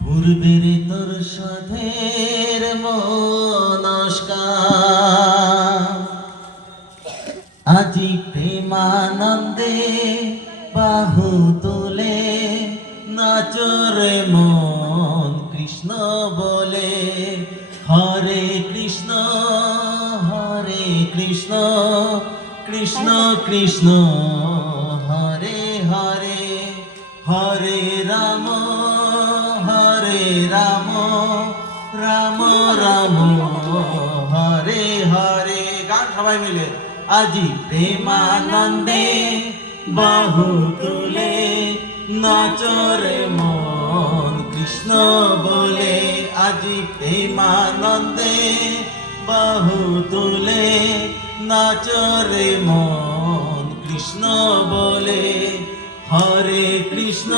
পূর্বের তোর সাধের মনস্কার আজি প্রেমানন্দে বাহু তোলে নাচরে মন কৃষ্ণ বলে হরে কৃষ্ণ কৃষ্ণ কৃষ্ণ হরে হরে হরে রাম রাম রাম হরে হরে। গান সবাই মিলে। আজি প্রেমানন্দে বাহু তুলে নাচরে মন কৃষ্ণ বলে। আজি প্রেমানন্দে বাহু তুলে নাচরে মন কৃষ্ণ বলে হরে কৃষ্ণ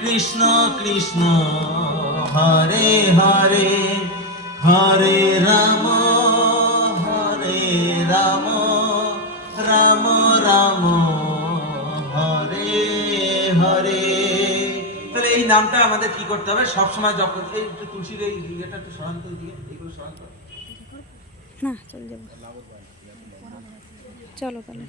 কৃষ্ণ কৃষ্ণ হরে হরে হরে রাম রাম রাম হরে হরে। তাহলে এই নামটা আমাদের কি করতে হবে সবসময়, যখন এই তুলসীর এই ইয়েটা একটু সরান্ত দিয়ে এইগুলো সরান্ত না চলে যাবো, চলো তাহলে।